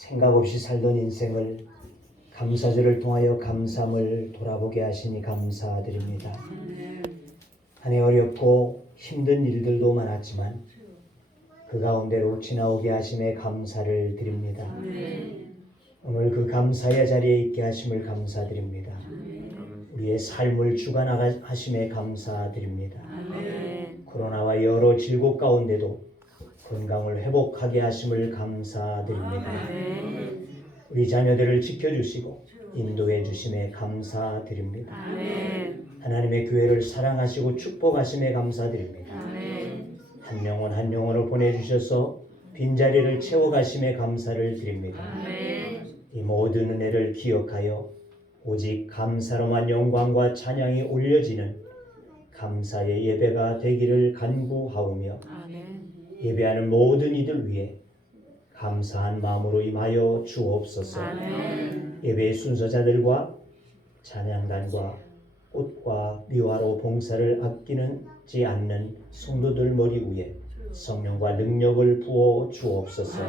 생각 없이 살던 인생을 감사절을 통하여 감사함을 돌아보게 하시니 감사드립니다. 한 해 어렵고 힘든 일들도 많았지만 그 가운데로 지나오게 하심에 감사를 드립니다. 오늘 그 감사의 자리에 있게 하심을 감사드립니다. 우리의 삶을 주관하심에 감사드립니다. 코로나와 여러 질곡 가운데도 건강을 회복하게 하심을 감사드립니다. 우리 자녀들을 지켜주시고 인도해 주심에 감사드립니다. 하나님의 교회를 사랑하시고 축복하심에 감사드립니다. 한 영혼 한 영혼을 보내주셔서 빈자리를 채워가심에 감사를 드립니다. 이 모든 은혜를 기억하여 오직 감사로만 영광과 찬양이 올려지는 감사의 예배가 되기를 간구하오며 예배하는 모든 이들 위해 감사한 마음으로 임하여 주옵소서. 예배의 순서자들과 찬양단과 꽃과 미화로 봉사를 아끼는지 않는 성도들 머리 위에 성령과 능력을 부어 주옵소서.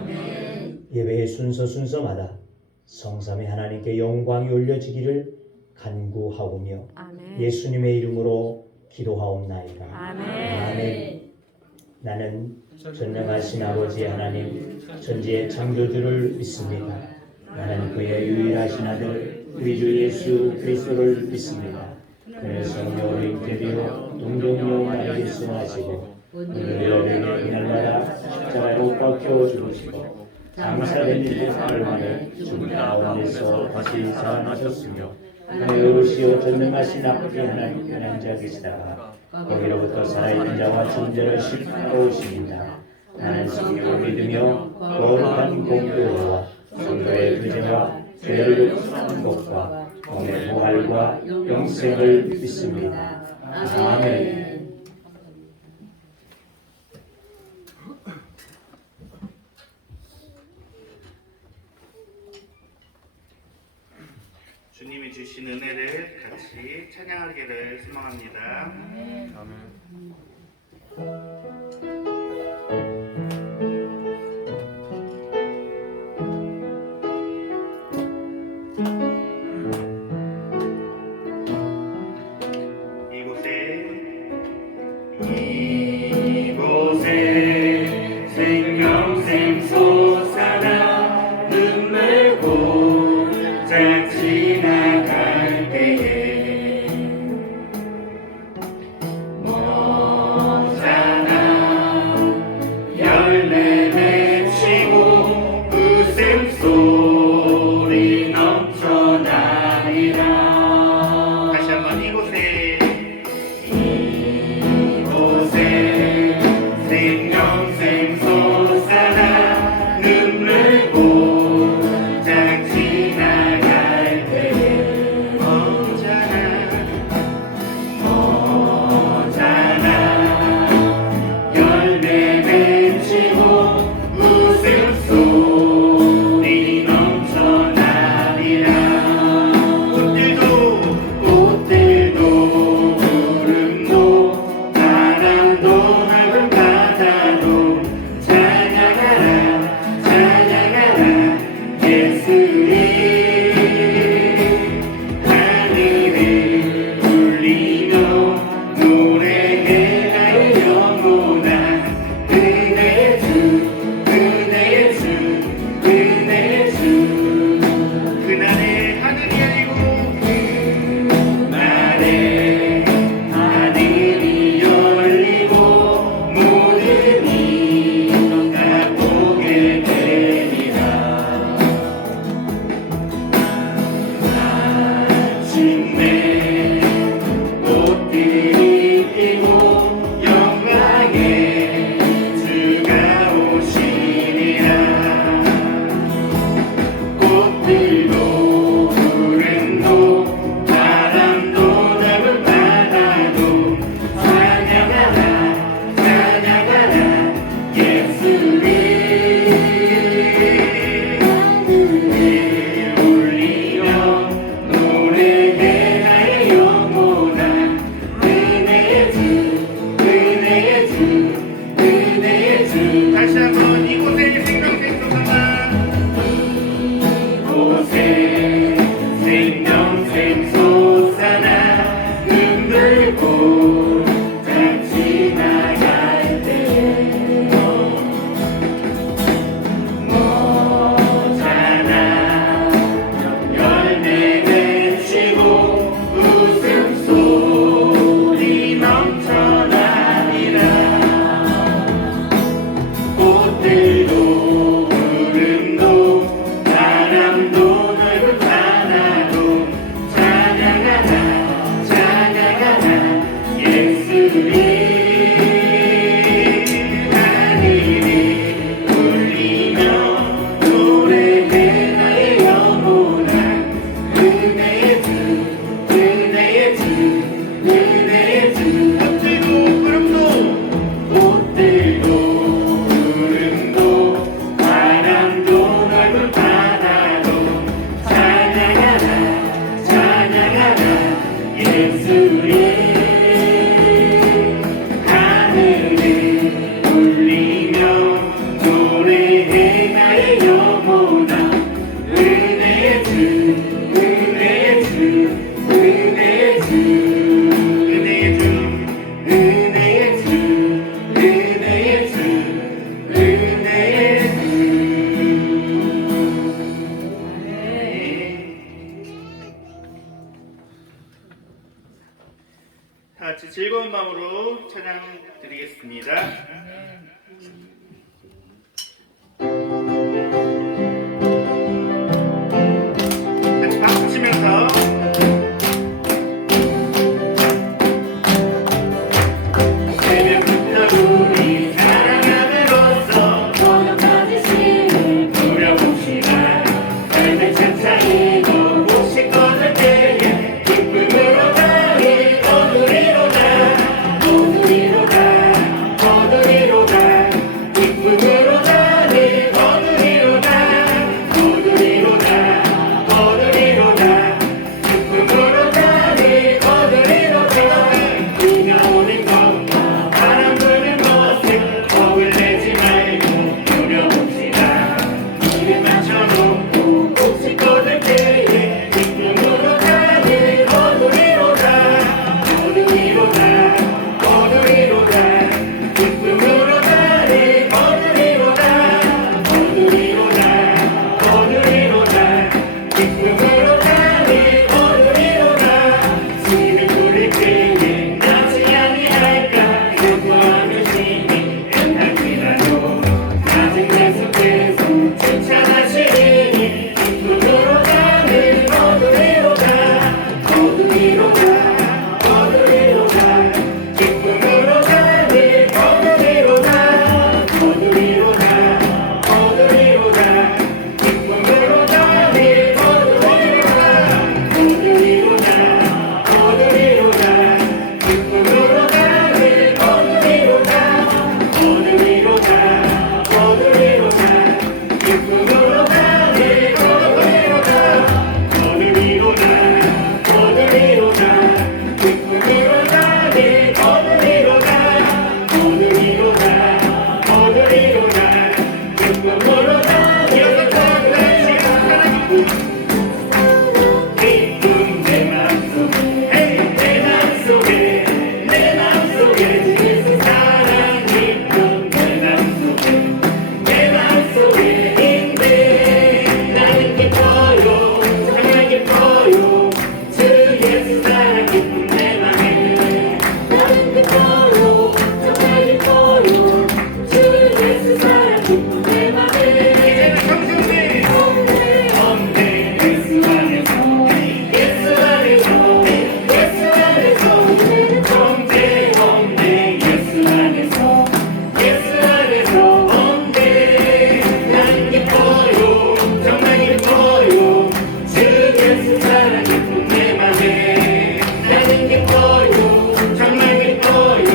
예배의 순서마다 성삼위 하나님께 영광이 올려지기를 간구하오며 예수님의 이름으로 기도하옵나이다. 아멘. 나는 전능하신 아버지 하나님 천지의 창조주를 믿습니다. 나는 그의 유일하신 아들 우리 주 예수 그리스도를 믿습니다. 그는 성령으로 잉태되어 동정녀 마리아에 승하시고 오늘 여름에 날마다 십자가에 못 박혀 죽으시고 장사된 지 사흘 만에 죽은 가운데서 다시 살아나셨으며 하늘에 오르시어 전능하신 아버지 하나님께 앉아 계시다가 거기로부터 살아있는 자와 존재를 심판하러 오십니다. 나는 성령을 믿으며 거룩한 공교회와 성도의 교제와 죄를 사하는 것과 몸의 부활과 영생을 믿습니다. 아멘. 주님이 주신 은혜를 같이 찬양하기를 소망합니다. 아멘. 이곳에 생명샘 솟아나 눈물 고작 지나갈 때에 모자라 열매 맺히고 웃음소리 넘쳐나리라. 다시 한번 이곳에 생명샘 솟아나 눈물 고작 지나갈 때 모자라 열매 맺히고 웃음소리 넘쳐나리라. 꽃들도 구름도 바람도 넓은 바다도 찬양하라 찬양하라 예수님. 하늘을 울리며 노래해 나의 영혼아 은혜의 주 은혜의 주 은혜의 주. 그날에 하늘이 열리고 그날에 하늘이 열리고 모든 이가 보게 되리라. 마침내 꽃들이 피고 영광의 주가 오시리라. 꽃들도 구름도 바람도 넓은 바다도 찬양하라 찬양하라 예수님. 하늘에 울리며 노래해 나의 영혼아 은혜의 주 은혜의 주 은혜의 주. 다시 한번 이곳에 생명샘 솟아나 즐거운 마음으로 찬양 드리겠습니다. 같이 박수 치면서 새벽부터 우리 사랑함으로써 저녁까지 심을 누려봅시다. 삶의 찬찬히도 혹시 꺼질 때에 기쁨으로 나를 거두리로다 거두리로다 거두리로다 기쁨으로 나를 거두리로다 거두리로다 거두리로다 기쁨으로 나를 거두리로다. 비가 오는 것과 바람 부는 것을 겁을 내지 말고 누려봅시다. 눈을 맞춰놓고 혹시 꺼질 때에 기쁨으로 나를 거두리로다 거두리로다 거두리로다 기쁨으로 나를 거두리로다 거두리로다 거두리로다 기쁨으로 나를 거두리로다. 심히 부릴 때에 나지 아니할까 슬퍼하는 심히 엔날지라도 낮은 내 속에서 칭찬하시니 기쁨으로 나를 거두리로다 거두리로다 거두리로다 기쁨으로 나를 거두리로다 거두리로다 거두리로다 기쁨으로 나를 거두리로다 거두리로다 거두리로다 기쁨으로 나를 거두리로다 거두리로다 거두리로다 기쁨으로 나를 거두리로다 거두리로다 거두리로다 기쁨으로 나를 거두리로다 거두리로다 거두리로다 기쁨으로 나를 거두리로다. 기쁨 내 맘속에 내 맘속에 내 맘속에 예수 사랑 기쁨 내 맘속에 내 맘속에 있네. 나는 기뻐요 정말 기뻐요 주 예수 사랑 기쁨 내 맘에. 나는 기뻐요 정말 기뻐요 주 예수 사랑 기쁨 내 맘에. 성수님 없네 없네 예수 안에서 예수 안에서 예수 안에서 정죄 없네 예수 안에서 예수 안에서 없네. 난 기뻐요 정말 기뻐요 주 예수 사랑 기쁨 내 맘에. 나는 기뻐요 정말 기뻐요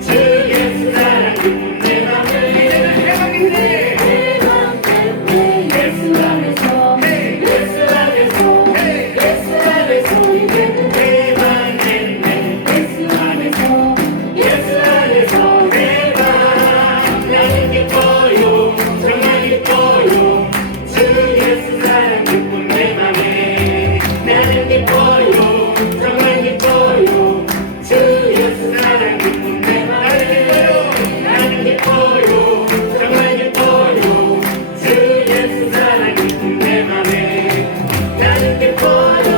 주 예수 사랑 기쁨 내 맘에. 대박이네 내맘 때문에 예수 안에서 예수 안에서 예수 안에서 이제는 대박 됐네 예수 안에서 예수 안에서 대박. 나는 기뻐요 정말 기뻐요 주 예수 사랑 기쁨 내 맘에. 나는 기뻐요 정말 기뻐요 주 예수 사랑 기쁨 내 맘에. 나는 기뻐요 정말 기뻐요 주 예수 사랑 기쁨 내 맘에. 나는 기뻐요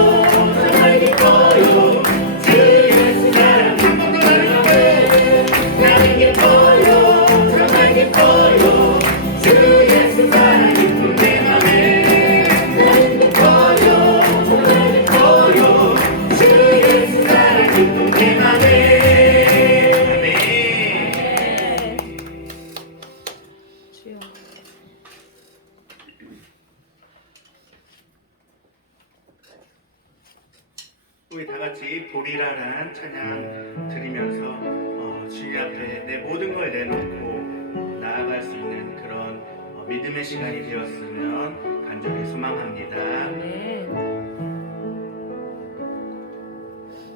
정말 기뻐요 주 예수 사랑 기쁨 내 맘에. 나는 기뻐요 정말 기뻐요 주 예수 사랑 기쁨 내 맘에. 나는 기뻐요 정말 기뻐요 주 예수 사랑 기쁨 내 맘에. 주여. 우리 다 같이 보리라란 찬양 드리면서 주님 앞에 내 모든 걸 내놓고 나아갈 수 있는 그런 믿음의 시간이 되었으면 간절히 소망합니다.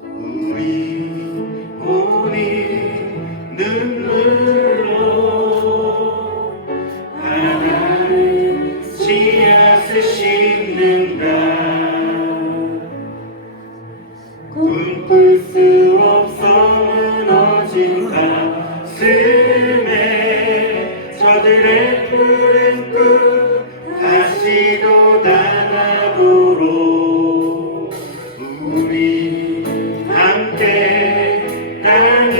우리 온이 눈물로 하나님 씨앗을 심는다. 꿈꿀 수 없어 무너진 가슴에 저들의 푸른 꿈 다시 돋아나도록 우리 함께 땅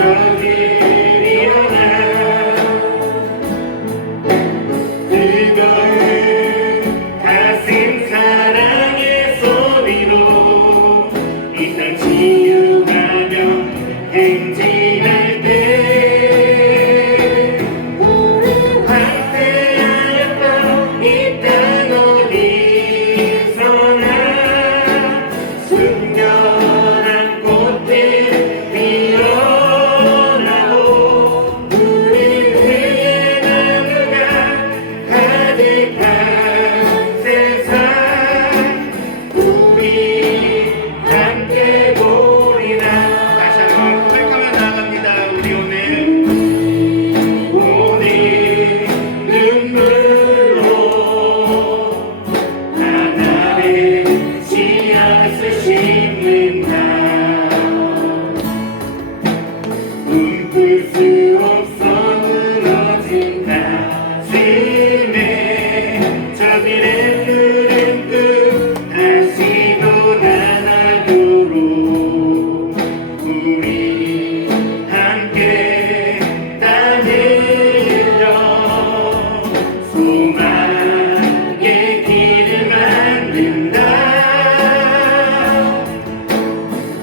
저들 일어나 뜨거운 가슴 사랑의 소리로 이 땅 치유하며 행진할 때 우리 황폐하였던 이 땅 어디서나 순결한 꽃들 피어나고 우리 회의 나무가 가득한 세상 우리 함께 보리라. 다시 한번 고백하며 나아갑니다. 우리 오늘 눈물로 하나의 씨앗을 심는다. 꿈꿀 수 없어 무너진 가슴에 저들의 푸른 꿈 다시 돋아나도록 우리 함께 땅을 일러 소망의 길을 만든다.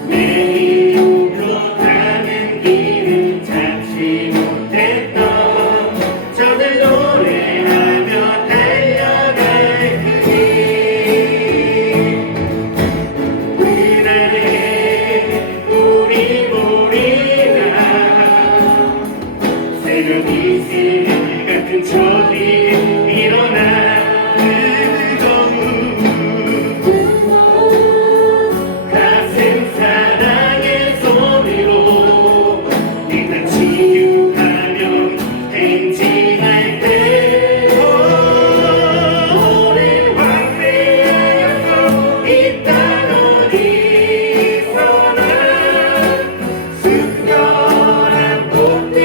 내일로 가는 길을 찾지 못했던 저들 노래하며 달려갈 그길 그날에 우리 보리라 새벽 이슬 같은 저들 일어나 뜨거운 가슴 사랑의 소리로 이 땅 치유하며 행진할 때 오랜 황폐하였던 이 땅 어디서나 순결한 꽃들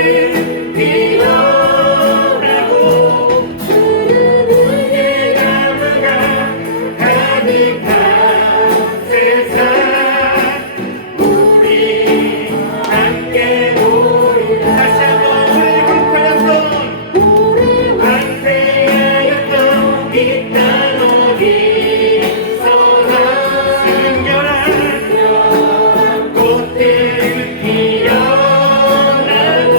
피어나고 우리의 나무가 가득한 세상 우리 함께 보리라. 다시 한번 우리 황폐하였던 이 땅 어디서나 순결한 꽃들 피어나고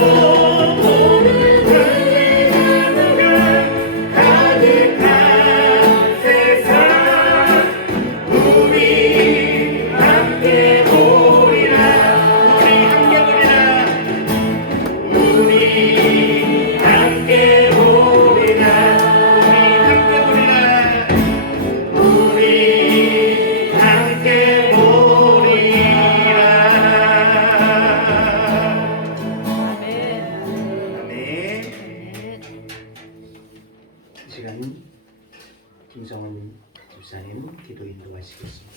우리의 나무가 가득한 세상 우리 함께 보리라. 우리 함께 보리라. 우리 함께 보리라. 아멘. 이 시간 김성원 집사님 기도 인도하시겠습니다.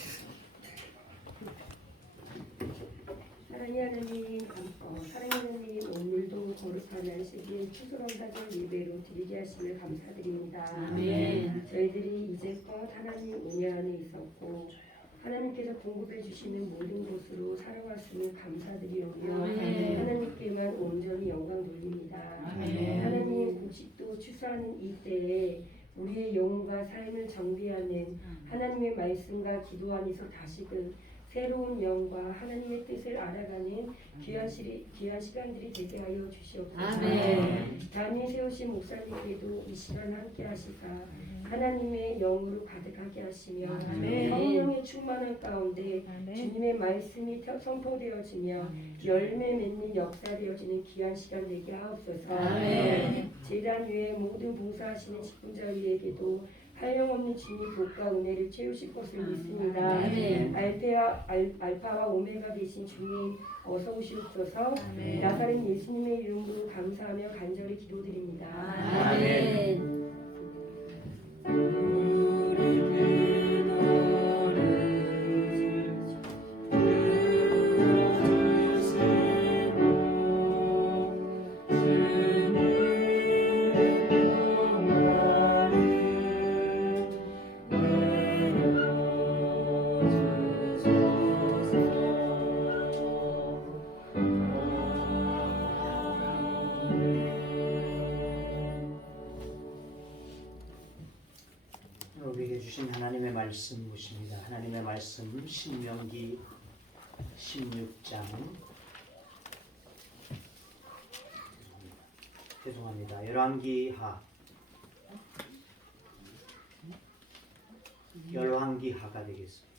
사랑의 하나님, 사랑의 하나님, 오늘도 거룩한 안식일 추수감사절 예배로 드리게 하심을 감사드립니다. 아멘. 저희들이 이제껏 하나님 은혜 안에 있었고 하나님께서 공급해 주시는 모든 것으로 살아왔음을 감사드리오며 아멘. 하나님께만 온전히 영광 돌립니다. 아멘. 하나님 곡식도 추수하는 이때에 우리의 영혼과 삶을 정비하는 하나님의 말씀과 기도 안에서 다시금 새로운 영과 하나님의 뜻을 알아가는 귀한 시간들이 되게 하여 주시옵소서. 아멘. 담임 세우신 목사님께도 이 시간 함께 하시사 하나님의 영으로 가득하게 하시며 아멘. 성령의 충만한 가운데 주님의 말씀이 선포되어지며 열매 맺는 역사되어지는 귀한 시간 되게 하옵소서. 아멘. 제단 위에 모든 봉사하시는 직분자 위에게도 한량없는 주님의 복과 은혜를 채우실 것을 믿습니다. 아멘. 알파와 오메가 되신 주님 어서 오시옵소서. 아멘. 나사렛 예수님의 이름으로 감사하며 간절히 기도드립니다. 아멘. 말씀 보십니다. 하나님의 말씀 신명기 16장 죄송합니다. 열왕기하가 되겠습니다.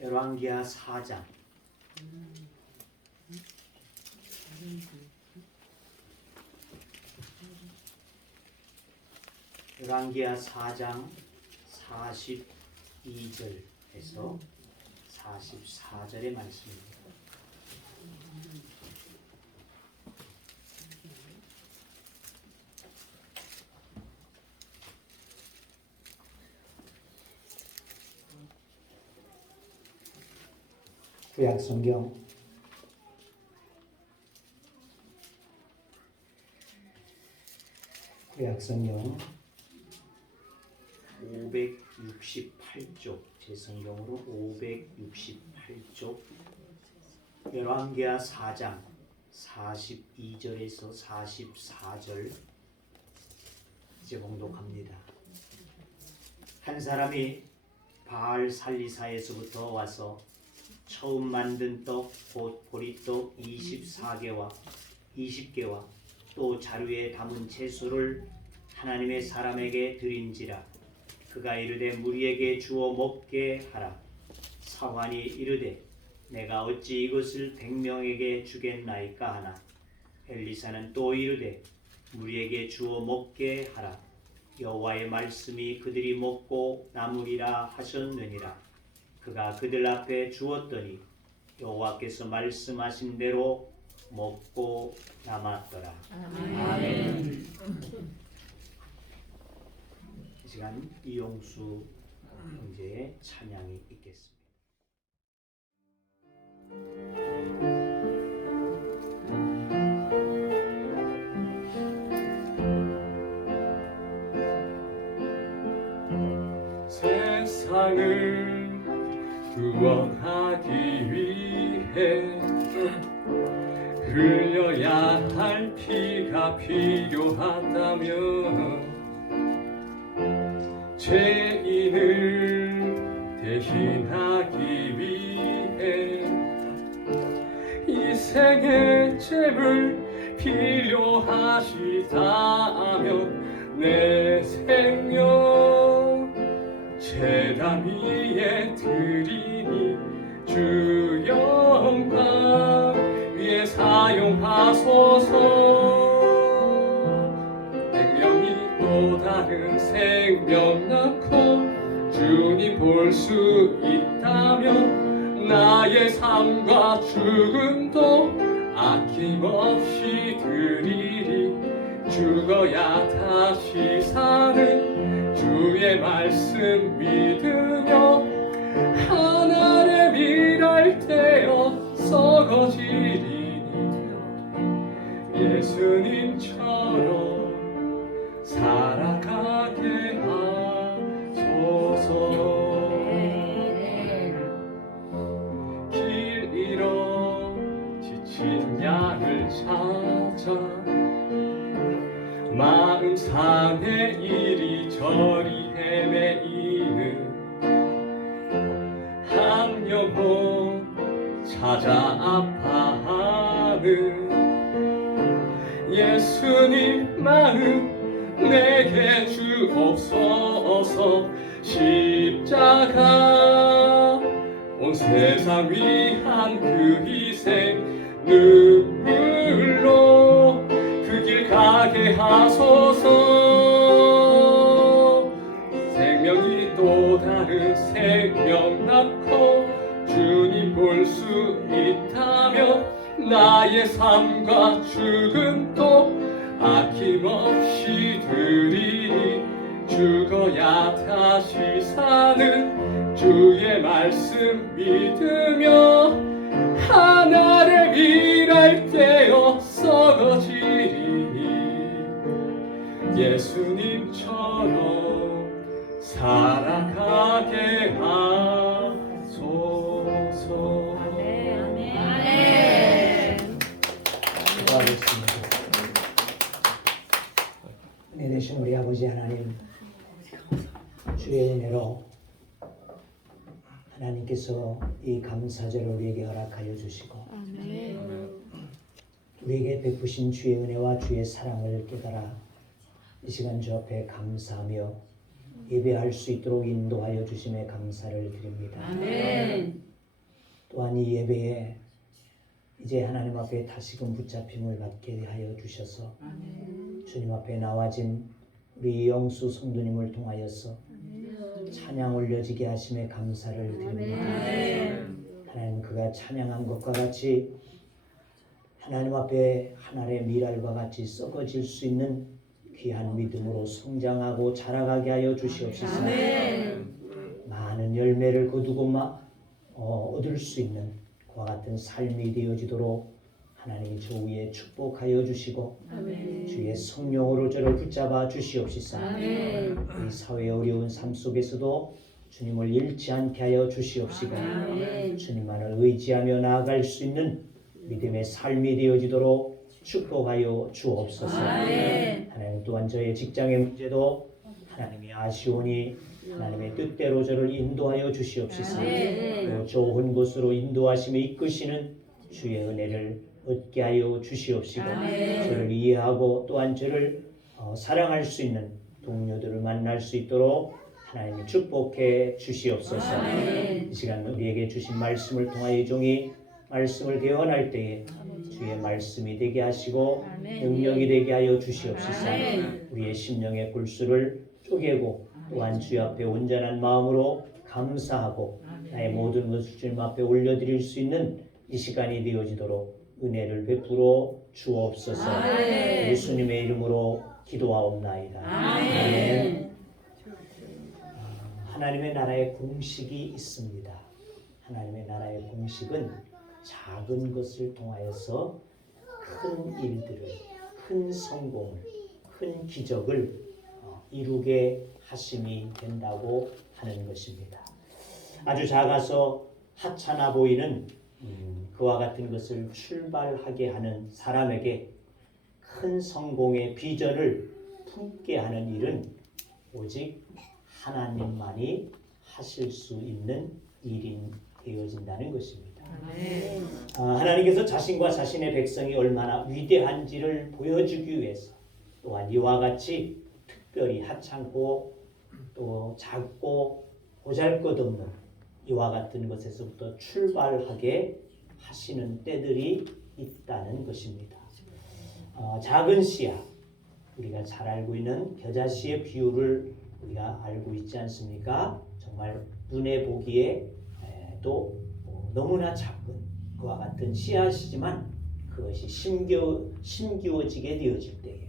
열왕기하 4장 열왕기하 4장 42절에서 44절의 말씀입니다. 구약성경 568쪽, 제 성경으로 568쪽 열왕기하 4장 42절에서 44절 이제 봉독합니다. 한 사람이 바알 살리사에서부터 와서 처음 만든 떡 곧 보리떡 20개와 또 자루에 담은 채소를 하나님의 사람에게 드린지라. 그가 이르되 무리에게 주어 먹게 하라. 사환이 이르되 내가 어찌 이것을 100명에게 주겠나이까 하나. 엘리사는 또 이르되 무리에게 주어 먹게 하라. 여호와의 말씀이 그들이 먹고 남으리라 하셨느니라. 그가 그들 앞에 주었더니 여호와께서 말씀하신 대로 먹고 남았더라. 아멘. 이 시간 이용수 형제의 찬양이 있겠습니다. 세상을 구원하기 위해 흘려야 할 피가 필요하다면 죄인을 대신하기 위해 희생의 제물 필요하시다면 내 생명 제단 위에 드리니 주 영광 위에 사용하소서. 100명이 또 다른 생명 낳고 주님 볼 수 있다면 나의 삶과 죽음도 아낌없이 드리리. 죽어야 다시 사는 주의 말씀 믿으며 하늘에 밀할 때어 썩어지리니 예수님처럼 살아가게 하소서. 길 잃어 지친 양을 찾아 마음 상해 이리저리 헤매이는 한 영혼 찾아 아파하는 예수님 마음 내게 주옵소서. 십자가 온 세상 위한 그 희생 눈물로 그 길 가게 하소서. 생명이 또 다른 생명 낳고 주님 볼 수 있다면 나의 삶과 죽음도 아낌없이 드리니 죽어야 다시 사는 주의 말씀 믿으며 하늘에 밀할 때어 썩어지리니 예수님처럼 살아가게 하소서. 수고하셨습니다. 하나님께서 이 감사절을 우리에게 허락하여 주시고 아멘. 우리에게 베푸신 주의 은혜와 주의 사랑을 깨달아 이 시간 주 앞에 감사하며 예배할 수 있도록 인도하여 주심에 감사를 드립니다. 아멘. 또한 이 예배에 이제 하나님 앞에 다시금 붙잡힘을 받게 하여 주셔서 주님 앞에 나와진 우리 영수 성도님을 통하여서 찬양 올려지게 하심에 감사를 드립니다. 하나님 그가 찬양한 것과 같이 하나님 앞에 하늘의 밀알과 같이 썩어질 수 있는 귀한 믿음으로 성장하고 자라가게 하여 주시옵소서. 많은 열매를 거두고 얻을 수 있는 그와 같은 삶이 되어지도록 하나님이 저 위에 축복하여 주시고 주의 성령으로 저를 붙잡아 주시옵소서. 이 사회의 어려운 삶 속에서도 주님을 잃지 않게 하여 주시옵시고 주님만을 의지하며 나아갈 수 있는 믿음의 삶이 되어지도록 축복하여 주옵소서. 하나님 또한 저의 직장의 문제도 하나님이 아시오니 하나님의 뜻대로 저를 인도하여 주시옵소서. 또 좋은 곳으로 인도하시며 이끄시는 주의 은혜를 얻게 하여 주시옵시고 저를 이해하고 또한 저를 사랑할 수 있는 동료들을 만날 수 있도록 하나님이 축복해 주시옵소서. 이 시간 우리에게 주신 말씀을 통하여 이 종이 말씀을 개헌할 때에 주의 말씀이 되게 하시고 능력이 되게 하여 주시옵소서. 우리의 심령의 골수를 쪼개고 또한 주의 앞에 온전한 마음으로 감사하고 나의 모든 것을 주님 앞에 올려드릴 수 있는 이 시간이 되어지도록 은혜를 베풀어 주옵소서. 예수님의 이름으로 기도하옵나이다. 아멘. 하나님의 나라의 공식이 있습니다. 하나님의 나라의 공식은 작은 것을 통하여서 큰 일들을, 큰 성공을, 큰 기적을 이루게 하심이 된다고 하는 것입니다. 아주 작아서 하찮아 보이는 그와 같은 것을 출발하게 하는 사람에게 큰 성공의 비전을 품게 하는 일은 오직 하나님만이 하실 수 있는 일이 되어진다는 것입니다. 하나님께서 자신과 자신의 백성이 얼마나 위대한지를 보여주기 위해서 또한 이와 같이 특별히 하찮고 또 작고 보잘것없는 이와 같은 것에서부터 출발하게 하시는 때들이 있다는 것입니다. 작은 씨앗, 우리가 잘 알고 있는 겨자씨의 비유를 우리가 알고 있지 않습니까? 정말 눈에 보기에 또 너무나 작은 그와 같은 씨앗이지만 그것이 심기워지게 되어질 때에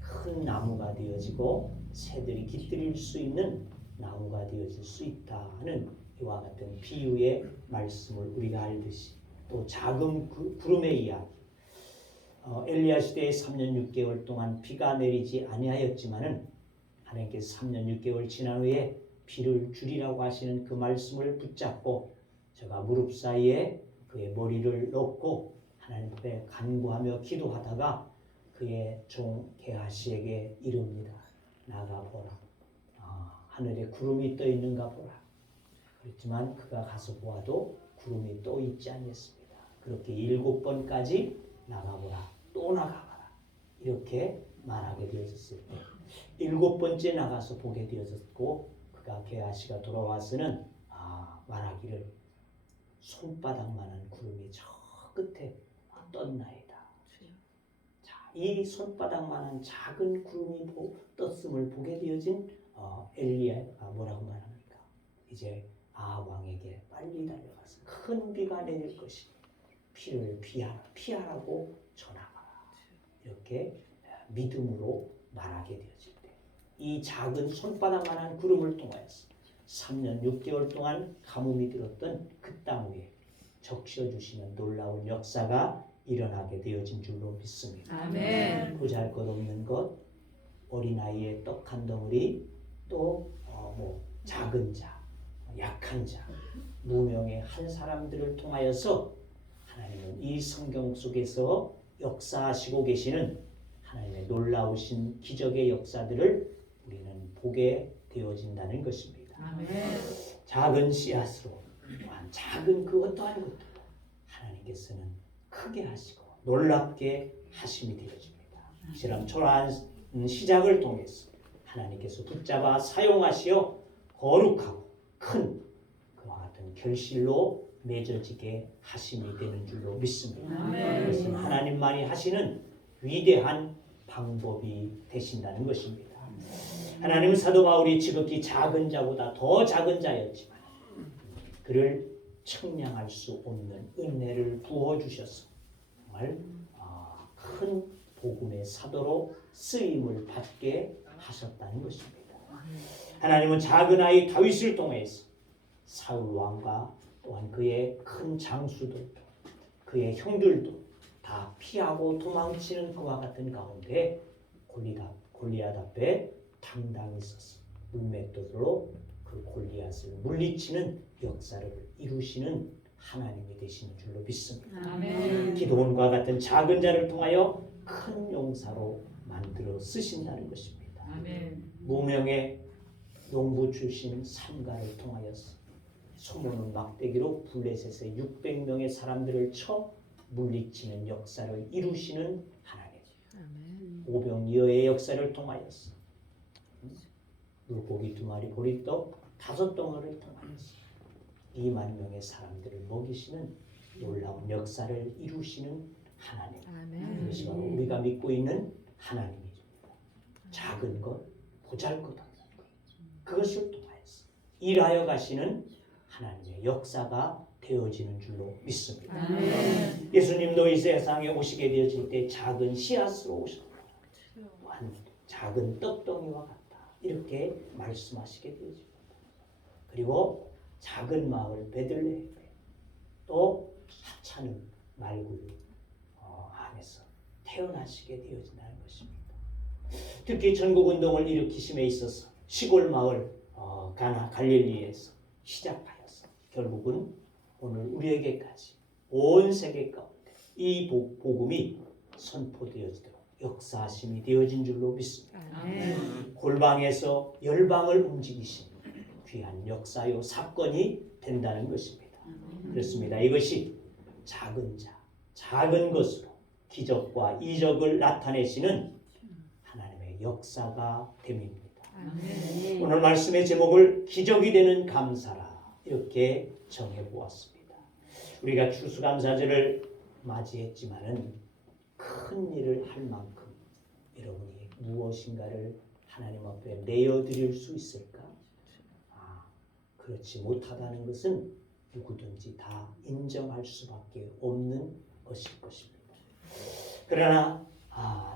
큰 나무가 되어지고 새들이 깃들일 수 있는 나무가 되어질 수 있다 하는 이와 같은 비유의 말씀을 우리가 알듯이 또 작은 구름의 이야기, 엘리야 시대에 3년 6개월 동안 비가 내리지 아니하였지만은 하나님께서 3년 6개월 지난 후에 비를 주리라고 하시는 그 말씀을 붙잡고 저가 무릎 사이에 그의 머리를 넣고 하나님 앞에 간구하며 기도하다가 그의 종 게하시에게 이릅니다. 나가보라. 하늘에 구름이 떠 있는가 보라. 그렇지만 그가 가서 보아도 구름이 떠 있지 않았습니다. 그렇게 7번까지 나가보라. 또 나가봐라. 이렇게 말하게 되어졌을 때 7번째 나가서 보게 되어졌고 그가 게하시가 돌아와서는 말하기를 손바닥만한 구름이 저 끝에 떴나이다. 자, 이 손바닥만한 작은 구름이 떴음을 보게 되어진 엘리야가 뭐라고 말합니까? 이제 왕에게 빨리 달려가서 큰 비가 내릴 것이 피를 피하라고 전하거라. 이렇게 믿음으로 말하게 되어질 때 이 작은 손바닥만한 구름을 통하여서 3년 6개월 동안 가뭄이 들었던 그 땅 위에 적셔주시는 놀라운 역사가 일어나게 되어진 줄로 믿습니다. 아멘. 보잘것없는 것, 어린아이의 떡 한 덩어리, 또 작은 자, 약한 자, 무명의 한 사람들을 통하여서 하나님은 이 성경 속에서 역사하시고 계시는 하나님의 놀라우신 기적의 역사들을 우리는 보게 되어진다는 것입니다. 아멘. 작은 씨앗으로 또한 작은 그 어떠한 것도 하나님께서는 크게 하시고 놀랍게 하심이 되어집니다. 이처럼 초라한 시작을 통해서 하나님께서 붙잡아 사용하시어 거룩하고 큰 그와 같은 결실로 맺어지게 하심이 되는 줄로 믿습니다. 그것은 하나님만이 하시는 위대한 방법이 되신다는 것입니다. 하나님은 사도 바울이 지극히 작은 자보다 더 작은 자였지만 그를 측량할 수 없는 은혜를 부어주셔서 정말 큰 복음의 사도로 쓰임을 받게 하셨다는 것입니다. 하나님은 작은 아이 다윗을 통해서 사울 왕과 또한 그의 큰 장수들도 그의 형들도 다 피하고 도망치는 그와 같은 가운데 골리앗 앞에 당당히 서서 물맷돌로 그 골리앗을 물리치는 역사를 이루시는 하나님이 되시는 줄로 믿습니다. 아멘. 기도원과 같은 작은 자를 통하여 큰 용사로 만들어 쓰신다는 것입니다. 아멘. 무명의 농부 출신 삼가를 통하여서 소모는 막대기로 블레셋의 600명의 사람들을 쳐 물리치는 역사를 이루시는 하나님. 오병이어의 역사를 통하여서 물고기 2마리 보리떡 5덩어리를 통하여서 2만 명의 사람들을 먹이시는 놀라운 역사를 이루시는 하나님. 그것이 바로 우리가 믿고 있는 하나님이십니다. 작은 것, 보잘것없는 것, 그것을 통하여서 일하여 가시는 하나님의 역사가 되어지는 줄로 믿습니다. 예수님도 이 세상에 오시게 되어질 때 작은 씨앗으로 오셨다. 또한 작은 떡덩이와 같다. 이렇게 말씀하시게 되어집니다. 그리고 작은 마을 베들레헴에 또 하찮은 말굴 안에서 태어나시게 되어진다는 것입니다. 특히 전국운동을 일으키심에 있어서 시골 마을 가나 갈릴리에서 시작하여서 결국은 오늘 우리에게까지 온 세계 가운데 이 복음이 선포되어지도록 역사하심이 되어진 줄로 믿습니다. 골방에서 열방을 움직이신 귀한 역사요 사건이 된다는 것입니다. 그렇습니다. 이것이 작은 자, 작은 것으로 기적과 이적을 나타내시는 하나님의 역사가 됨입니다. 오늘 말씀의 제목을 기적이 되는 감사라 이렇게 정해보았습니다. 우리가 추수감사절을 맞이했지만은 큰 일을 할 만큼 여러분이 무엇인가를 하나님 앞에 내어드릴 수 있을까? 그렇지 못하다는 것은 누구든지 다 인정할 수밖에 없는 것일 것입니다. 그러나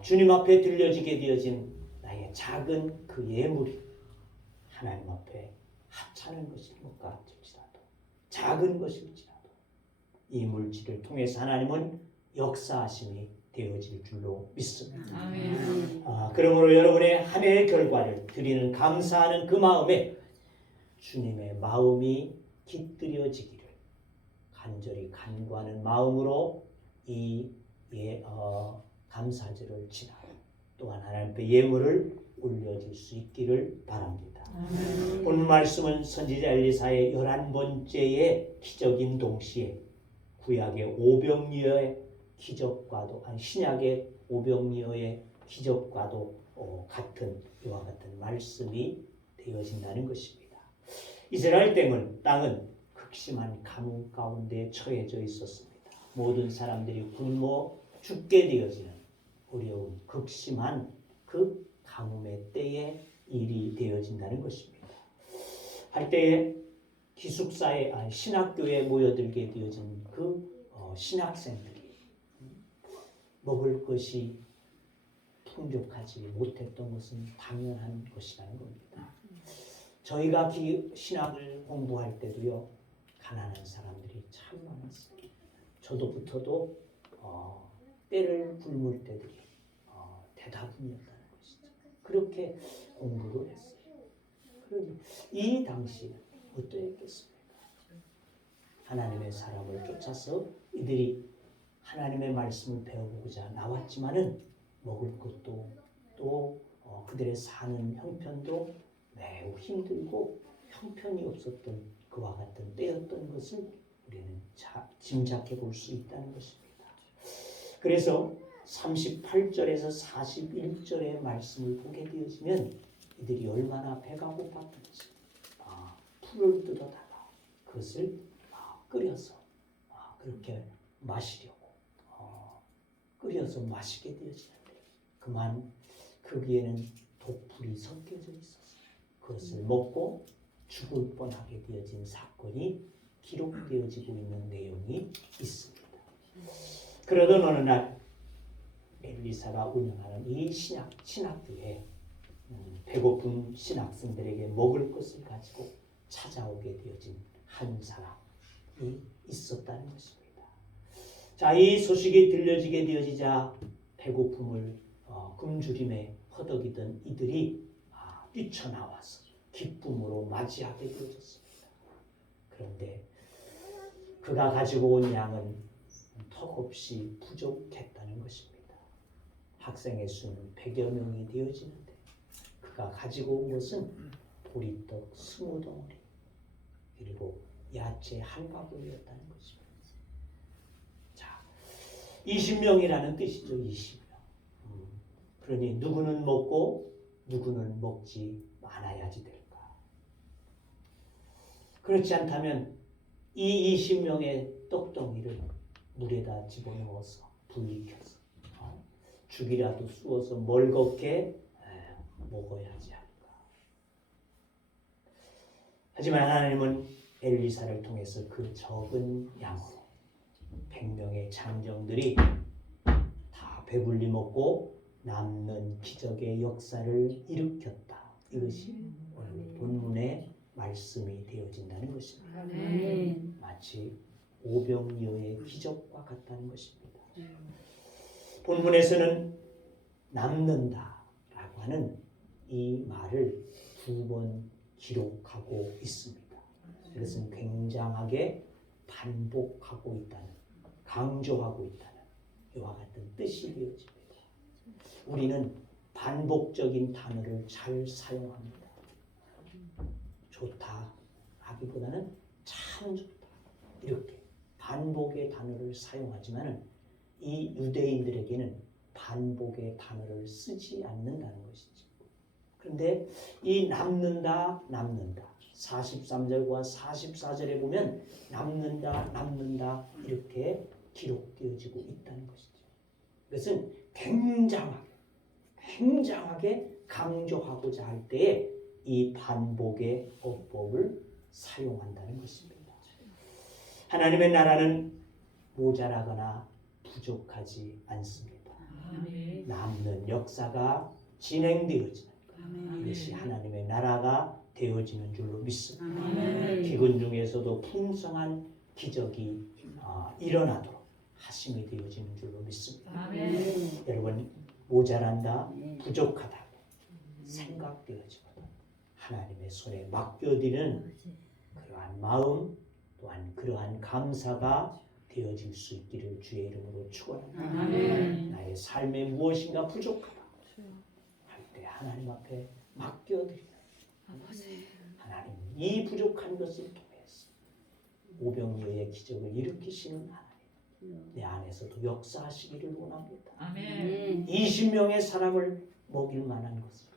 주님 앞에 들려지게 되어진 나의 작은 그 예물이 하나님 앞에 하찮은 것일 것 같을지라도 작은 것일지라도 이 물질을 통해서 하나님은 역사하심이 되어질 줄로 믿습니다. 그러므로 여러분의 한 해의 결과를 드리는 감사하는 그 마음에 주님의 마음이 깃들여지기를 간절히 간구하는 마음으로 이 감사절을 지나고 또한 하나님께 예물을 올려질 수 있기를 바랍니다. 오늘 말씀은 선지자 엘리사의 11번째의 기적인 동시에 구약의 오병이어의 기적과도 신약의 오병이어의 기적과도 같은 이와 같은 말씀이 되어진다는 것입니다. 이스라엘 땅은 극심한 가뭄 가운데 처해져 있었습니다. 모든 사람들이 굶어 죽게 되어지는 어려운 극심한 그 가뭄의 때에 일이 되어진다는 것입니다. 할 때에 기숙사에 신학교에 모여들게 되어진 그 신학생들이 먹을 것이 풍족하지 못했던 것은 당연한 것이라는 겁니다. 저희가 신학을 공부할 때도요 가난한 사람들이 참 많았어요. 저도부터도 때를 굶을 때들이 대다분이었다는 것이죠. 그렇게 공부를 했어요. 그러니 이 당시는 어떠했겠습니까? 하나님의 사람을 쫓아서 이들이 하나님의 말씀을 배워보고자 나왔지만은 먹을 것도 또 그들의 사는 형편도 매우 힘들고 형편이 없었던 그 그와 같은 때였던 것을 우리는 짐작해 볼 수 있다는 것입니다. 그래서 38절에서 41절의 말씀을 보게 되어지면 이들이 얼마나 배가 고팠던지 풀을 뜯어다가 그것을 끓여서 그렇게 마시려고 끓여서 마시게 되어지는데 그만 거기에는 독풀이 섞여져 있어서 그것을 먹고 죽을 뻔하게 되어진 사건이 기록되어지고 있는 내용이 있습니다. 그러던 어느 날 엘리사가 운영하는 이 신학교에 배고픈 신학생들에게 먹을 것을 가지고 찾아오게 되어진 한 사람이 있었다는 것입니다. 자, 이 소식이 들려지게 되어지자 배고픔을 굶주림에 허덕이던 이들이 뛰쳐나와서 기쁨으로 맞이하게 되어졌습니다. 그런데 그가 가지고 온 양은 턱없이 부족했다는 것입니다. 학생의 수는 100여 명이 되어지는데 그가 가지고 온 것은 보리떡 20덩어리 그리고 야채 한 가구였다는 것입니다. 자, 20명이라는 뜻이죠. 20명. 그러니 누구는 먹고 누구는 먹지 말아야지 될까? 그렇지 않다면 이 20명의 떡덩이를 물에다 집어넣어서 불이 켜서 죽이라도 쑤어서 멀겋게 먹어야 하지 않을까? 하지만 하나님은 엘리사를 통해서 그 적은 양으로 100명의 장정들이 다 배불리 먹고 남는 기적의 역사를 일으켰다. 이것이 오늘 본문의 말씀이 되어진다는 것입니다. 아멘. 마치 오병이어의 기적과 같다는 것입니다. 본문에서는 남는다라고 하는 이 말을 2번 기록하고 있습니다. 그것은 굉장하게 반복하고 있다는, 강조하고 있다는 이와 같은 뜻이 되어집니다. 우리는 반복적인 단어를 잘 사용합니다. 좋다 하기보다는 참 좋다 이렇게 반복의 단어를 사용하지만 이 유대인들에게는 반복의 단어를 쓰지 않는다는 것이죠. 그런데 이 남는다 43절과 44절에 보면 남는다 이렇게 기록되어지고 있다는 것이죠. 이것은 굉장하게 강조하고자 할 때에 이 반복의 어법을 사용한다는 것입니다. 하나님의 나라는 모자라거나 부족하지 않습니다. 남는 역사가 진행되어지는 것, 이것이 하나님의 나라가 되어지는 줄로 믿습니다. 기근 중에서도 풍성한 기적이 일어나도록 하심이 되어지는 줄로 믿습니다. 여러분, 모자란다, 부족하다 생각되어지거든 하나님의 손에 맡겨드리는 그러한 마음 또한 그러한 감사가 되어질 수 있기를 주의 이름으로 축원합니다. 나의 삶에 무엇인가 부족하다 할 때 하나님 앞에 맡겨드리는 하나님, 이 부족한 것을 통해서 오병이어의 기적을 일으키시는 하나님, 내 안에서도 역사하시기를 원합니다. 20명의 사람을 먹일 만한 것으로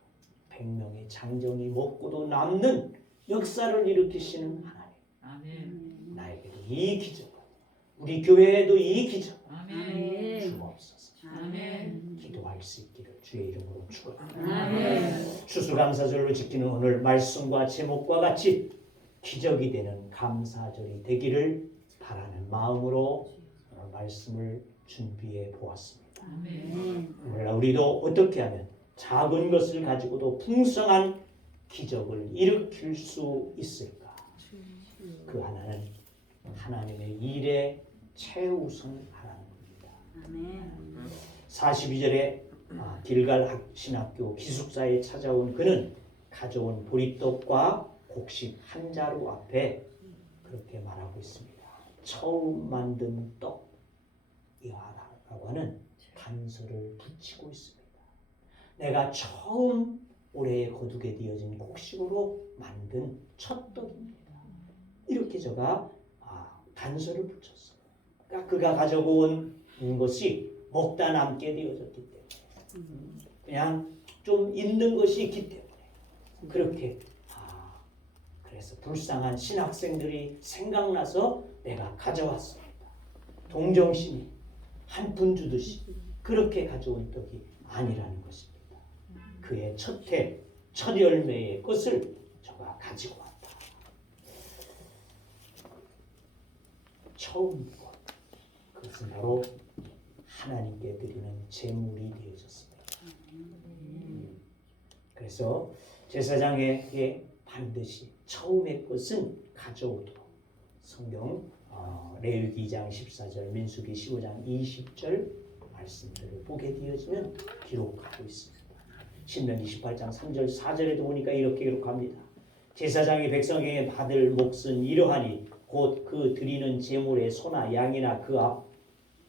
100명의 장정이 먹고도 남는 역사를 일으키시는 하나님, 나에게도 이 기적을, 우리 교회에도 이 기적을 주옵소서. 기도할 수 있기를 주의 이름으로 축원합니다. 추수감사절로 지키는 오늘 말씀과 제목과 같이 기적이 되는 감사절이 되기를 바라는 마음으로 오늘 말씀을 준비해 보았습니다. 오늘 우리도 어떻게 하면 작은 것을 가지고도 풍성한 기적을 일으킬 수 있을까? 그 하나는 하나님의 일에 최우선하라는 겁니다. 42절에 길갈 신학교 기숙사에 찾아온 그는 가져온 보리떡과 곡식 한 자루 앞에 그렇게 말하고 있습니다. 처음 만든 떡이라고 하는 단서를 붙이고 있습니다. 내가 처음 올해 거두게 되어진 곡식으로 만든 첫 떡입니다. 이렇게 저가 단서를 붙였어요. 그러니까 그가 가져온 것이 먹다 남게 되어졌기 때문에 그냥 좀 있는 것이 있기 때문에 그렇게 그래서 불쌍한 신학생들이 생각나서 내가 가져왔습니다. 동정심이 한 푼 주듯이 그렇게 가져온 떡이 아니라는 것입니다. 그의 첫 해, 첫 열매의 것을 저가 가지고 왔다. 처음 것, 그것은 바로 하나님께 드리는 제물이 되어졌습니다. 그래서 제사장에게 반드시 처음의 것은 가져오도록 성경 레위기 2장 14절, 민수기 15장 20절 말씀들을 보게 되어지면 기록하고 있습니다. 신명 28장 3절 4절에도 보니까 이렇게 기록합니다. 제사장이 백성에게 받을 몫은 이러하니 곧 그 드리는 제물의 소나 양이나 그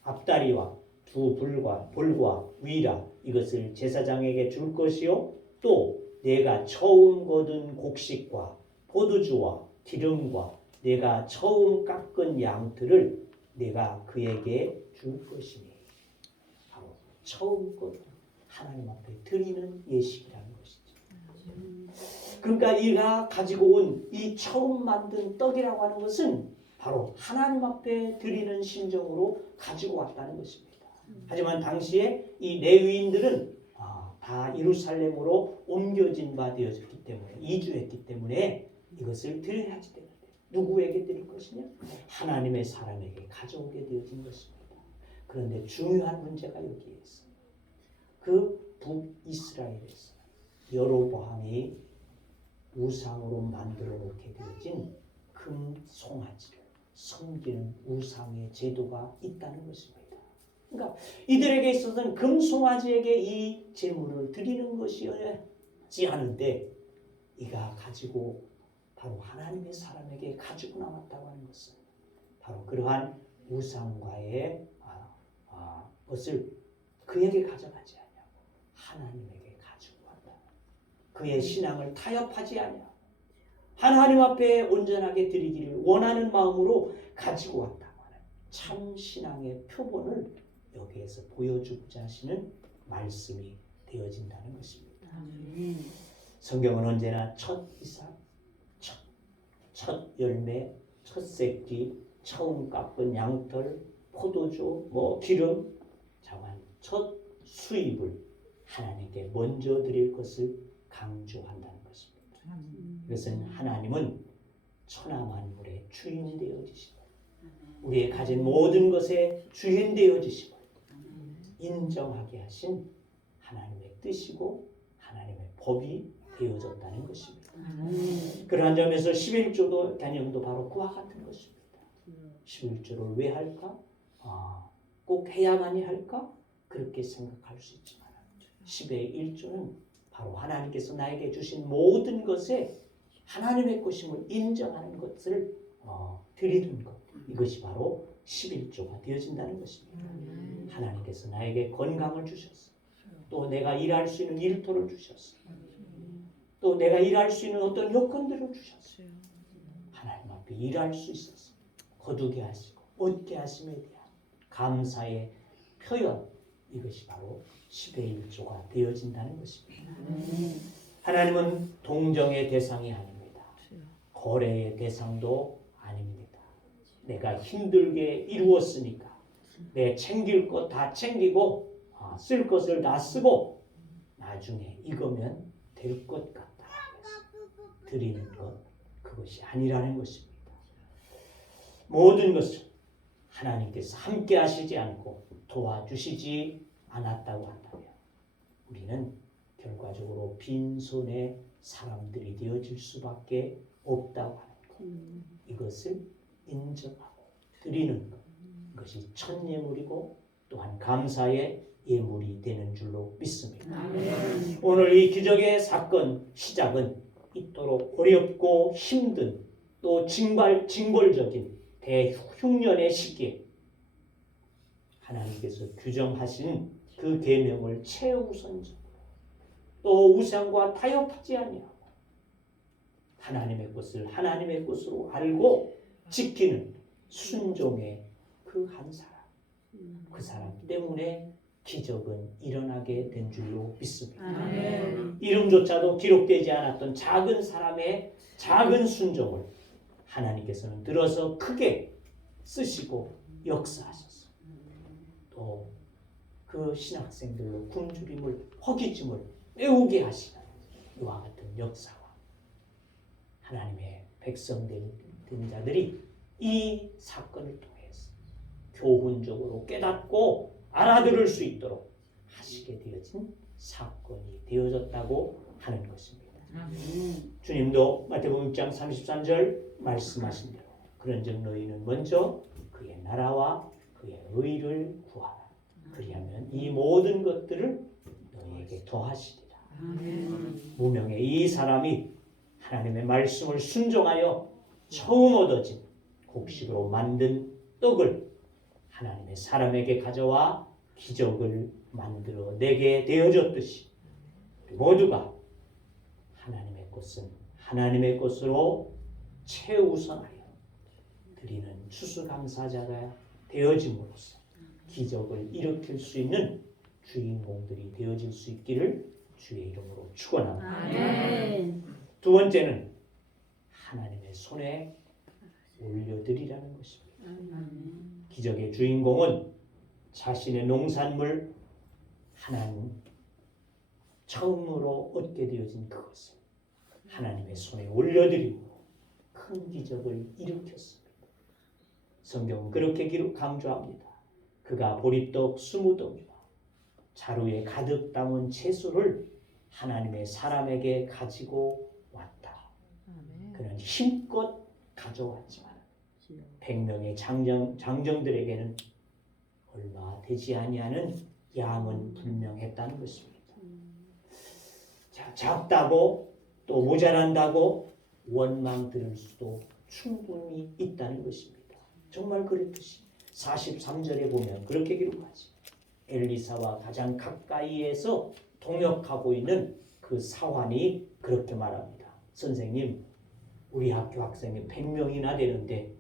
앞다리와 두 볼과 위라 이것을 제사장에게 줄 것이요 또 내가 처음 거둔 곡식과 포도주와 기름과 내가 처음 깎은 양털을 내가 그에게 줄 것이니 바로 처음 거둔 하나님 앞에 드리는 예식이라는 것이죠. 그러니까 이가 가지고 온 이 처음 만든 떡이라고 하는 것은 바로 하나님 앞에 드리는 심정으로 가지고 왔다는 것입니다. 하지만 당시에 이 레위인들은 다 예루살렘으로 옮겨진 바 되어졌기 때문에 이주했기 때문에 이것을 드려야지 되는데 누구에게 드릴 것이냐? 하나님의 사람에게 가져오게 되어진 것입니다. 그런데 중요한 문제가 여기에 있어요. 그 북이스라엘에서 여로보암이 우상으로 만들어 놓게 되어진 금 송아지를 섬기는 우상의 제도가 있다는 것입니다. 그러니까 이들에게 있어서는 금 송아지에게 이 제물을 드리는 것이었지 않은데 이가 가지고 바로 하나님의 사람에게 가지고 남았다고 하는 것은 바로 그러한 우상과의 것을 그에게 가져가지 아니하고 하나님에게 가지고 왔다. 그의 신앙을 타협하지 아니하고 하나님 앞에 온전하게 드리기를 원하는 마음으로 가지고 왔다고 하는 참 신앙의 표본을 여기에서 보여주고자 하시는 말씀이 되어진다는 것입니다. 성경은 언제나 첫 이삭, 첫 열매, 첫 새끼, 처음 깎은 양털, 포도주, 기름, 자관, 첫 수입을 하나님께 먼저 드릴 것을 강조한다는 것입니다. 이것은 하나님은 천하 만물의 주인이 되어지시고 우리의 가진 모든 것의 주인 되어지시고 인정하게 하신 하나님의 뜻이고 하나님의 법이 되어졌다는 것입니다. 그러한 점에서 11조도 개념도 바로 그와 같은 것입니다. 11조를 왜 할까? 꼭 해야만이 할까? 그렇게 생각할 수 있지만 10의 1조는 바로 하나님께서 나에게 주신 모든 것에 하나님의 것임을 인정하는 것을 드리는 것, 이것이 바로 11조가 되어진다는 것입니다. 하나님께서 나에게 건강을 주셨어. 또 내가 일할 수 있는 일터를 주셨어. 또 내가 일할 수 있는 어떤 여건들을 주셨어. 하나님 앞에 일할 수 있어서 거두게 하시고 얻게 하심에 대한 감사의 표현, 이것이 바로 10의 1조가 되어진다는 것입니다. 하나님은 동정의 대상이 아닙니다. 거래의 대상도 아닙니다. 내가 힘들게 이루었으니까 내 챙길 것 다 챙기고 쓸 것을 다 쓰고 나중에 이거면 될 것 같다 해서 드리는 것, 그것이 아니라는 것입니다. 모든 것을 하나님께서 함께 하시지 않고 도와주시지 않았다고 한다면 우리는 결과적으로 빈손의 사람들이 되어질 수밖에 없다고 하는 것, 이것을 인정하고 드리는 것, 이것이 첫 예물이고 또한 감사의 예물이 되는 줄로 믿습니다. 오늘 이 기적의 사건 시작은 이토록 어렵고 힘든 또 징벌적인 대흉년의 시기에 하나님께서 규정하신 그 계명을 최우선적으로 또 우상과 타협하지 아니하고 하나님의 것을 하나님의 것으로 알고 지키는 순종의 그 한 사람, 그 사람 때문에 기적은 일어나게 된 줄로 믿습니다. 아멘. 이름조차도 기록되지 않았던 작은 사람의 작은 순종을 하나님께서는 들어서 크게 쓰시고 역사하셨어. 또 그 신학생들로 굶주림을 허기짐을 메우게 하시는 이와 같은 역사와 하나님의 백성된 자들이 이 사건을 통해서 교훈적으로 깨닫고 알아들을 수 있도록 하시게 되어진 사건이 되어졌다고 하는 것입니다. 주님도 마태복음 6장 33절 말씀하신 대로 그런즉 너희는 먼저 그의 나라와 그의 의를 구하라. 그리하면 이 모든 것들을 너희에게 더하시리라. 무명의 이 사람이 하나님의 말씀을 순종하여 처음 얻어진 곡식으로 만든 떡을 하나님의 사람에게 가져와 기적을 만들어 내게 되어졌듯이 모두가 하나님의 것은 하나님의 것으로 최우선하여 드리는 추수감사자가 되어짐으로써 기적을 일으킬 수 있는 주인공들이 되어질 수 있기를 주의 이름으로 축원합니다. 아멘. 두 번째는 하나님의 손에 올려드리라는 것입니다. 기적의 주인공은 자신의 농산물 하나님 처음으로 얻게 되어진 그것을 하나님의 손에 올려드리고 큰 기적을 일으켰습니다. 성경은 그렇게 강조합니다. 그가 보리떡 20덩이와 자루에 가득 담은 채소를 하나님의 사람에게 가지고 왔다. 그는 힘껏 가져왔지만 100명의 장정들에게는 얼마 되지 아니하는 양은 분명했다는 것입니다. 자, 작다고 또 모자란다고 원망 들을 수도 충분히 있다는 것입니다. 정말 그렇듯이 43절에 보면 그렇게 기록하지. 엘리사와 가장 가까이에서 동역하고 있는 그 사환이 그렇게 말합니다. 선생님, 우리 학교 학생이 100명이나 되는데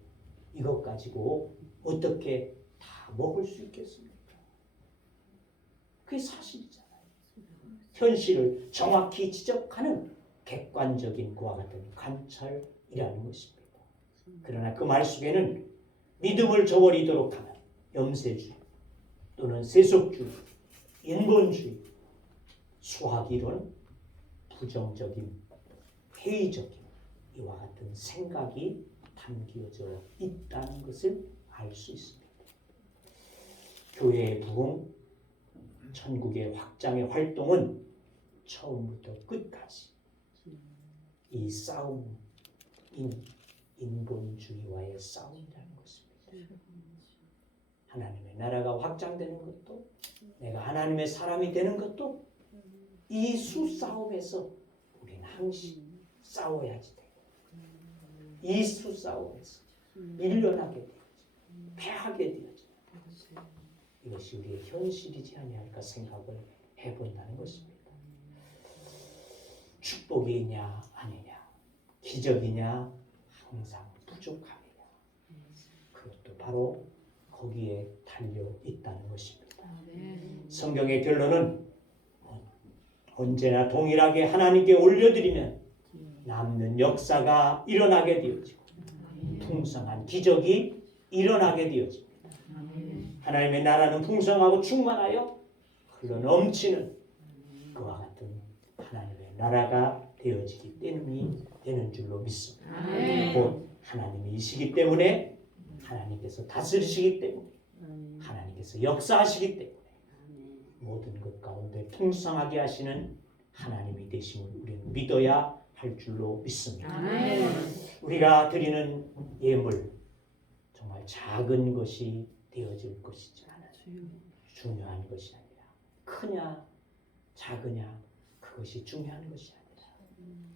이것 가지고 어떻게 다 먹을 수 있겠습니까? 그게 사실이잖아요. 현실을 정확히 지적하는 객관적인 그와 같은 관찰이라는 것입니다. 그러나 그 말 속에는 믿음을 저버리도록 하는 염세주의 또는 세속주의, 인본주의, 수학이론, 부정적인, 회의적인 이와 같은 생각이 담겨져 있다는 것을 알 수 있습니다. 교회의 부흥, 천국의 확장의 활동은 처음부터 끝까지 이 싸움인 인본주의와의 싸움이라는 것입니다. 하나님의 나라가 확장되는 것도 내가 하나님의 사람이 되는 것도 이 수싸움에서 우리는 항상 싸워야지 돼요. 이 수싸움에서 밀려나게 되어지 패하게 되어지 이것이 우리의 현실이지 아니할까 생각을 해본다는 것입니다. 축복이냐 아니냐, 기적이냐 항상 부족함이냐, 그것도 바로 거기에 달려 있다는 것입니다. 성경의 결론은 언제나 동일하게 하나님께 올려드리면 남는 역사가 일어나게 되어지고 풍성한 기적이 일어나게 되어집니다. 하나님의 나라는 풍성하고 충만하여 흘러 넘치는 그와 같은 하나님의 나라가 되어지기 때문이 되는 줄로 믿습니다. 곧 하나님이시기 때문에 하나님께서 다스리시기 때문에 하나님께서 역사하시기 때문에 모든 것 가운데 풍성하게 하시는 하나님이 되심을 우리는 믿어야 할 줄로 믿습니다. 우리가 드리는 예물 정말 작은 것이 되어질 것이지만 중요한 것이 아니라 크냐 작으냐 그것이 중요한 것이 아니라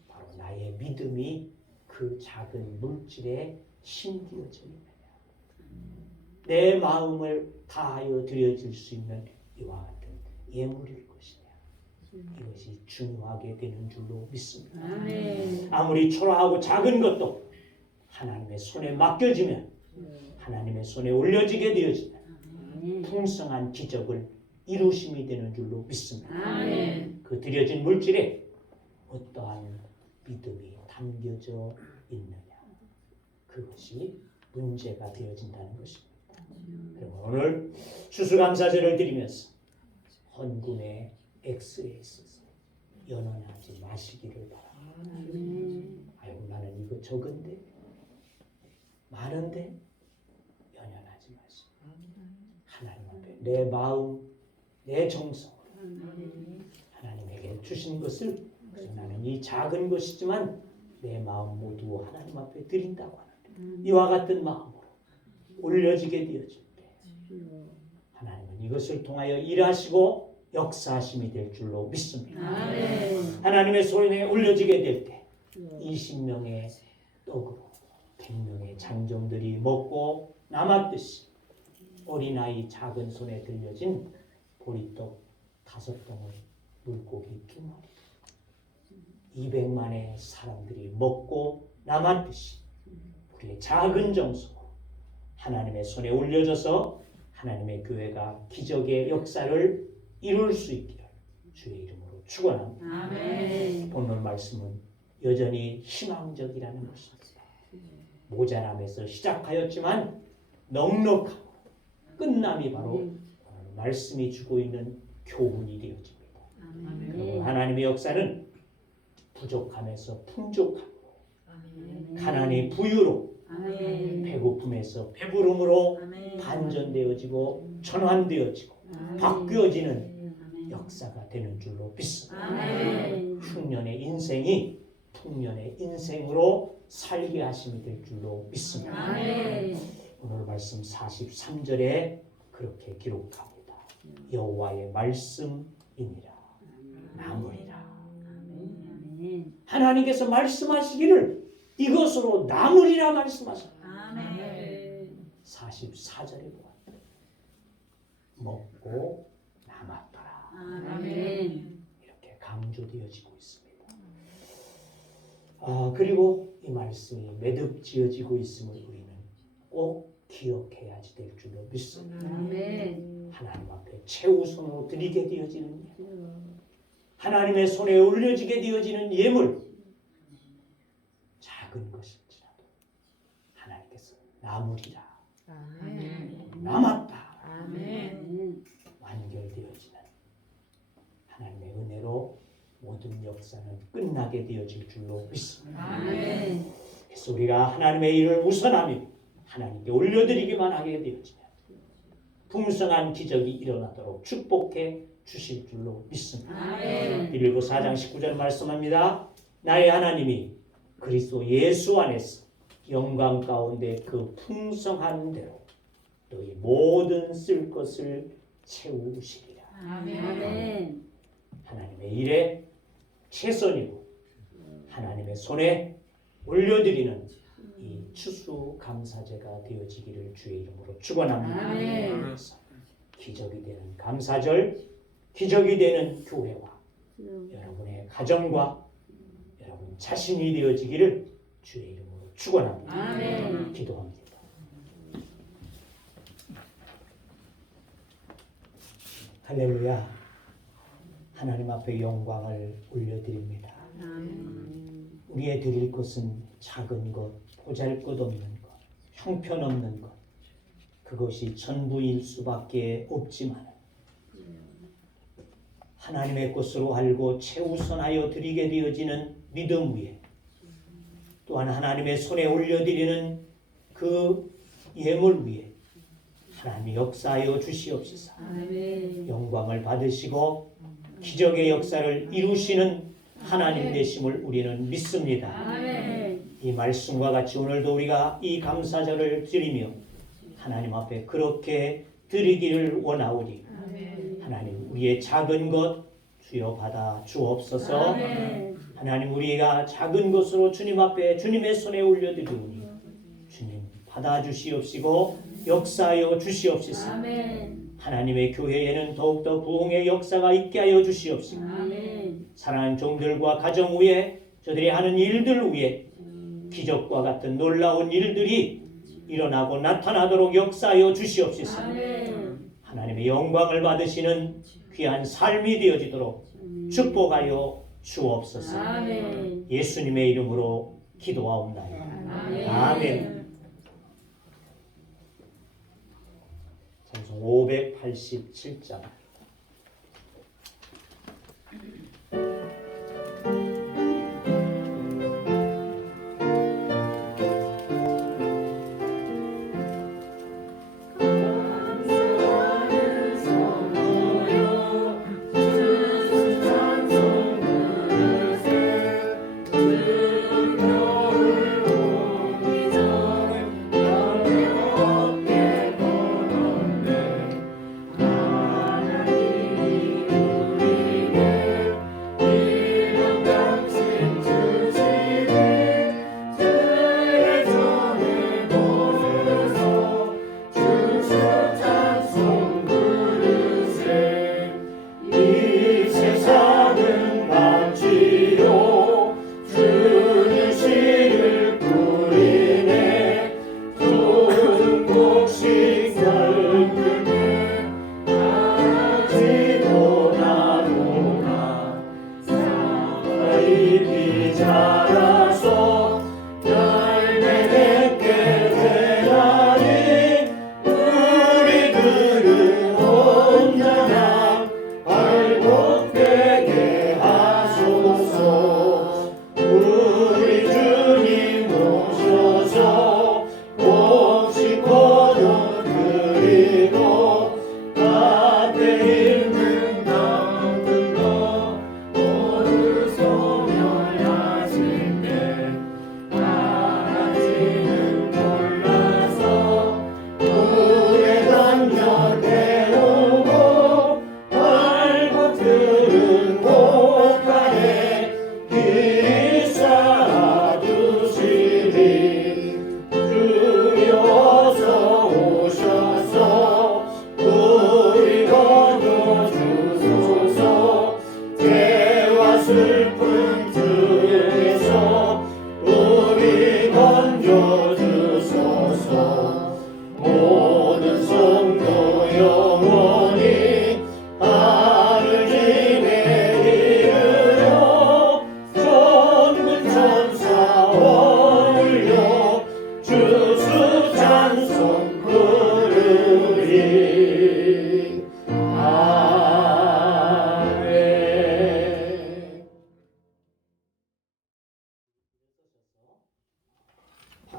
바로 나의 믿음이 그 작은 물질에 심기어져 있느냐, 내 마음을 다하여 드려질 수 있는 이와 같은 예물일 것이냐, 이것이 중요하게 되는 줄로 믿습니다. 아멘. 아무리 초라하고 작은 것도 하나님의 손에 맡겨지면 하나님의 손에 올려지게 되어지면 풍성한 기적을 이루심이 되는 줄로 믿습니다. 아멘. 그 드려진 물질에 어떠한 믿음이 담겨져 있느냐, 그것이 문제가 되어진다는 것입니다. 그리고 오늘 추수감사절을 드리면서 헌금의 액수에 있어서 연연하지 마시기를 바랍니다. 아유, 나는 이거 적은데, 많은데, 연연하지 마시고 하나님 앞에 내 마음, 내 정성으로 하나님에게 주신 것을, 그래서 나는 이 작은 것이지만 내 마음 모두 하나님 앞에 드린다고 하는데, 이와 같은 마음으로 올려지게 되어질 때 하나님은 이것을 통하여 일하시고 역사하심이 될 줄로 믿습니다. 아멘. 하나님의 손에 올려지게 될 때 20명의 떡으로 100명의 장정들이 먹고 남았듯이 어린아이 작은 손에 들려진 보리떡 5덩어리, 물고기 2마리, 200만의 사람들이 먹고 남았듯이 우리의 작은 정성으로 하나님의 손에 올려져서 하나님의 교회가 기적의 역사를 이룰 수 있기를 주의 이름으로 축원합니다. 아멘. 오늘 말씀은 여전히 희망적이라는 것입니다. 모자람에서 시작하였지만 넉넉하고 끝남이 바로 오늘 말씀이 주고 있는 교훈이 되어집니다. 그리고 하나님의 역사는 부족함에서 풍족함으로, 가난이 부유로, 아멘. 배고픔에서 배부름으로 아멘. 반전되어지고 전환되어지고 바뀌어지는 역사가 되는 줄로 믿습니다. 아멘. 흉년의 인생이 풍년의 인생으로 살게 하심이 될 줄로 믿습니다. 아멘. 오늘 말씀 43절에 그렇게 기록합니다. 여호와의 말씀이니라 나무리라. 아멘. 하나님께서 말씀하시기를 이것으로 나무리라 말씀하셨다. 아멘. 44절에 보았다. 먹고 남았더라. 아멘. 이렇게 강조되어지고 있습니다. 그리고 이 말씀이 매듭지어지고 있음을 우리는 꼭 기억해야지 될 줄로 믿습니다. 아멘. 하나님 앞에 최우선으로 드리게 되어지는 예물, 하나님의 손에 올려지게 되어지는 예물, 작은 것일지라도 하나님께서 나무리라, 아멘. 남았다, 아멘. 완결되어지는 하나님의 은혜로 모든 역사는 끝나게 되어질 줄로 믿습니다. 아멘. 그래서 우리가 하나님의 일을 우선하며 하나님께 올려드리기만 하게 되어지면 풍성한 기적이 일어나도록 축복해 주실 줄로 믿습니다. 아멘. 빌립보 4장 19절 말씀합니다. 나의 하나님이 그리스도 예수 안에서 영광 가운데 그 풍성한 대로 너희 모든 쓸 것을 채우시리라. 아멘. 하나님의 일에 최선이고 하나님의 손에 올려드리는 이 추수 감사제가 되어지기를 주의 이름으로 축원합니다. 아멘. 그래서 기적이 되는 감사절, 기적이 되는 교회와 여러분의 가정과 여러분 자신이 되어지기를 주의 이름으로 축원합니다. 아멘. 기도합니다. 할렐루야. 하나님 앞에 영광을 올려드립니다. 아멘. 우리의 드릴 것은 작은 것, 보잘것없는 것, 형편없는 것, 그것이 전부일 수밖에 없지만 하나님의 것으로 알고 최우선하여 드리게 되어지는 믿음 위에 또한 하나님의 손에 올려드리는 그 예물 위에 하나님이 역사하여 주시옵소서. 아멘. 영광을 받으시고 기적의 역사를 이루시는 하나님 되심을 우리는 믿습니다. 아멘. 이 말씀과 같이 오늘도 우리가 이 감사절을 드리며 하나님 앞에 그렇게 드리기를 원하오니 하나님 우리의 작은 것 주여 받아 주옵소서. 아멘. 하나님 우리가 작은 것으로 주님 앞에 주님의 손에 올려드리오니 주님 받아 주시옵시고 역사하여 주시옵소서. 아멘. 하나님의 교회에는 더욱더 부흥의 역사가 있게 하여 주시옵시고 아멘. 사랑하는 종들과 가정 위에 저들이 하는 일들 위에 기적과 같은 놀라운 일들이 일어나고 나타나도록 역사하여 주시옵소서. 하나님의 영광을 받으시는 귀한 삶이 되어지도록 축복하여 주옵소서. 예수님의 이름으로 기도하옵나이다. 아멘. 찬송 587장.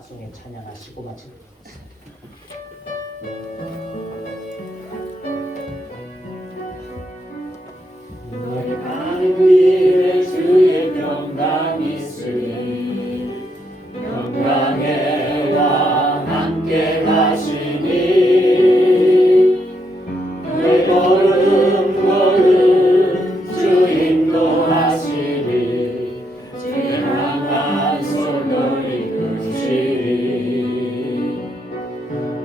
화성에 찬양하시고 마치도록 너희 가는 길에 주의 평강이 있으니 평강의 왕 함께 가시니 너희 걸음 주 인도하시니 지나간 손을 이끄시니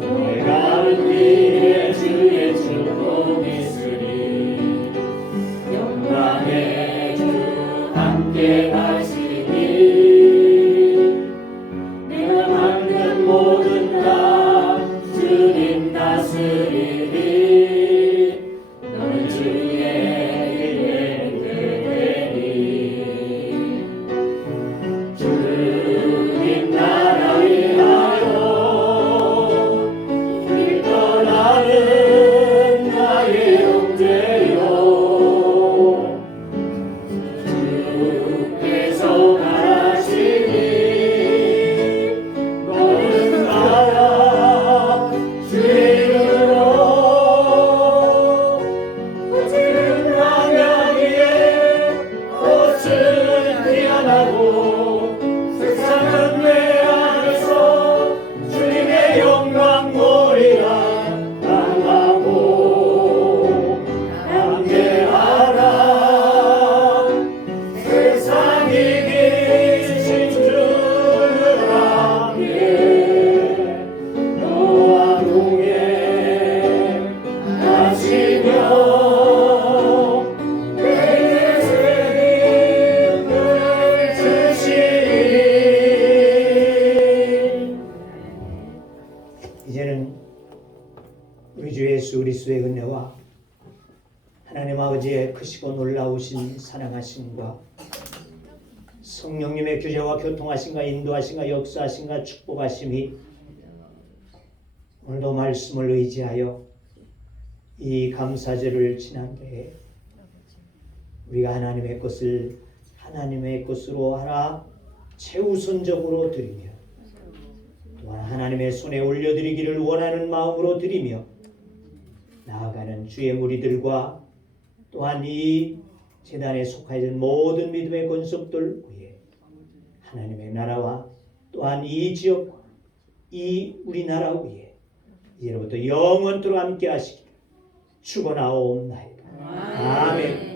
너희 가는 길 이제는 우리 주 예수 그리스도의 은혜와 하나님 아버지의 크시고 놀라우신 사랑하심과 성령님의 교제와 교통하심과 인도하심과 역사하심과 축복하심이 오늘도 말씀을 의지하여 이 감사절을 지난 때에 우리가 하나님의 것을 하나님의 것으로 하나 최우선적으로 드리며 또한 하나님의 손에 올려드리기를 원하는 마음으로 드리며 나아가는 주의 무리들과 또한 이 재단에 속하여 있는 모든 믿음의 권속들 위해 하나님의 나라와 또한 이 지역 이 우리나라 위에 이제로부터 영원토록 함께 하시기를 축원하옵나이다. 아멘.